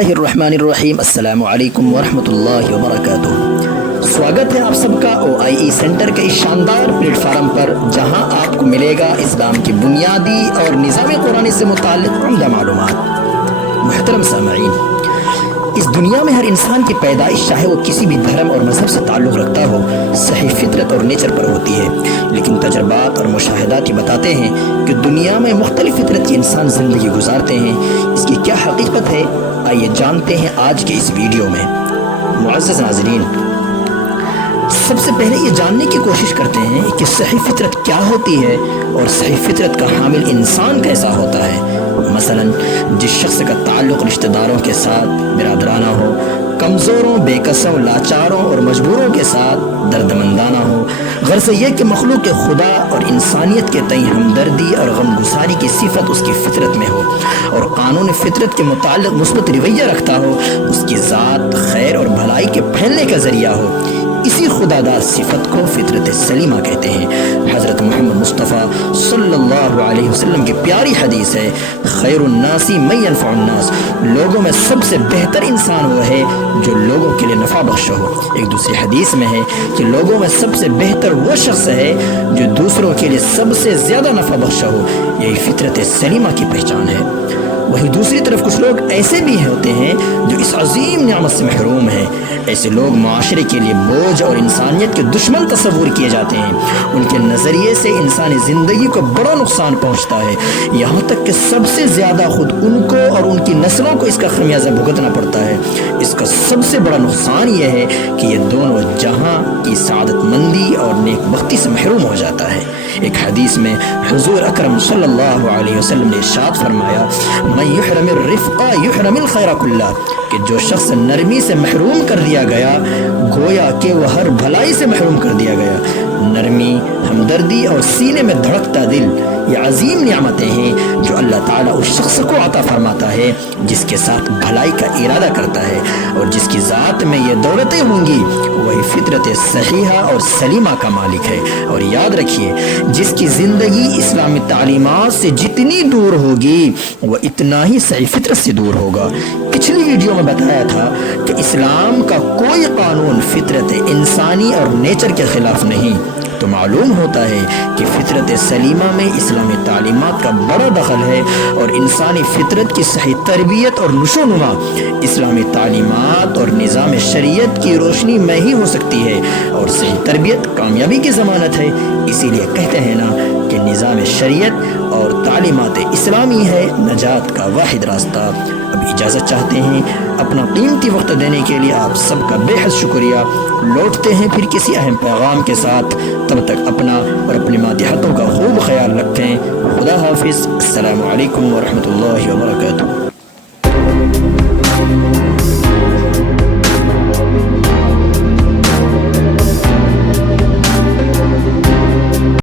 اللہ الرحمن الرحیم۔ السلام علیکم ورحمۃ اللہ وبرکاتہ۔ سواگت ہے آپ سب کا OIE سینٹر کے اس شاندار پلیٹ فارم پر، جہاں آپ کو ملے گا اسلام کی بنیادی اور نظام قرآن سے متعلق عمدہ معلومات۔ محترم سامعین، اس دنیا میں ہر انسان کی پیدائش، چاہے وہ کسی بھی دھرم اور مذہب سے تعلق رکھتا ہو، صحیح فطرت اور نیچر پر ہوتی ہے، لیکن تجربات اور مشاہدات یہ بتاتے ہیں کہ دنیا میں مختلف فطرت کے انسان زندگی گزارتے ہیں۔ اس کی کیا حقیقت ہے، آئیے جانتے ہیں آج کے اس ویڈیو میں۔ معزز ناظرین، سب سے پہلے یہ جاننے کی کوشش کرتے ہیں کہ صحیح فطرت کیا ہوتی ہے اور صحیح فطرت کا حامل انسان کیسا ہوتا ہے۔ مثلا جس شخص کا تعلق رشتہ داروں کے ساتھ برادرانہ ہو، کمزوروں، بے کسوں، لاچاروں اور مجبوروں کے ساتھ دردمندانہ ہو، غرض یہ کہ مخلوق خدا اور انسانیت کے تئیں ہمدردی اور غم گساری کی صفت اس کی فطرت میں ہو، اور قانون فطرت کے متعلق مثبت رویہ رکھتا ہو، اس کی ذات خیر اور بھلائی کے پھیلنے کا ذریعہ ہو، اسی خدادار صفت کو فطرت سلیمہ کہتے ہیں۔ حضرت محمد مصطفیٰ صلی اللہ علیہ وسلم کی پیاری حدیث ہے، خیر الناس من ينفع الناس، لوگوں میں سب سے بہتر انسان وہ ہے جو لوگوں کے لیے نفع بخش ہو۔ ایک دوسری حدیث میں ہے کہ لوگوں میں سب سے بہتر وہ شخص ہے جو دوسروں کے لیے سب سے زیادہ نفع بخش ہو۔ یہی فطرت سلیمہ کی پہچان ہے۔ وہی دوسری طرف کچھ لوگ ایسے بھی ہوتے ہیں جو اس عظیم نعمت سے محروم ہیں۔ ایسے لوگ معاشرے کے لیے بوجھ اور انسانیت کے دشمن تصور کیے جاتے ہیں۔ ان کے نظریے سے انسانی زندگی کو بڑا نقصان پہنچتا ہے، یہاں تک کہ سب سے زیادہ خود ان کو اور ان کی نسلوں کو اس کا خمیازہ بھگتنا پڑتا ہے۔ اس کا سب سے بڑا نقصان یہ ہے کہ یہ دونوں جہاں کی سعادت مندی اور نیک بختی سے محروم ہو جاتا ہے۔ ایک حدیث میں حضور اکرم صلی اللہ علیہ وسلم نے ارشاد فرمایا، من یحرم الرفق یحرم الخیر کلہ، کہ جو شخص نرمی سے محروم کر دیا گیا گویا کہ وہ ہر بھلائی سے محروم کر دیا گیا۔ نرمی، ہمدردی اور سینے میں دھڑکتا دل، یہ عظیم نعمتیں ہیں جو اللہ تعالیٰ اس شخص کو عطا فرماتا ہے جس کے ساتھ بھلائی کا ارادہ کرتا ہے، اور جس کی ذات میں یہ دولتیں ہوں گی وہی فطرت صحیحہ اور سلیمہ کا مالک ہے۔ اور یاد رکھیے، جس کی زندگی اسلامی تعلیمات سے جتنی دور ہوگی وہ اتنا ہی صحیح فطرت سے دور ہوگا۔ پچھلی ویڈیو میں بتایا تھا کہ اسلام کا کوئی قانون فطرت انسانی اور نیچر کے خلاف نہیں، تو معلوم ہوتا ہے کہ فطرت سلیمہ میں اسلامی تعلیمات کا بڑا دخل ہے، اور انسانی فطرت کی صحیح تربیت اور نشو و نما اسلامی تعلیمات اور نظام شریعت کی روشنی میں ہی ہو سکتی ہے، اور صحیح تربیت کامیابی کی ضمانت ہے۔ اسی لیے کہتے ہیں نا کہ نظام شریعت اور تعلیمات اسلامی ہے نجات کا واحد راستہ۔ اب اجازت چاہتے ہیں، اپنا قیمتی وقت دینے کے لیے آپ سب کا بے حد شکریہ۔ لوٹتے ہیں پھر کسی اہم پیغام کے ساتھ، تب تک اپنا اور اپنے ماتحتوں کا خوب خیال رکھیں۔ خدا حافظ۔ السلام علیکم ورحمۃ اللہ وبرکاتہ۔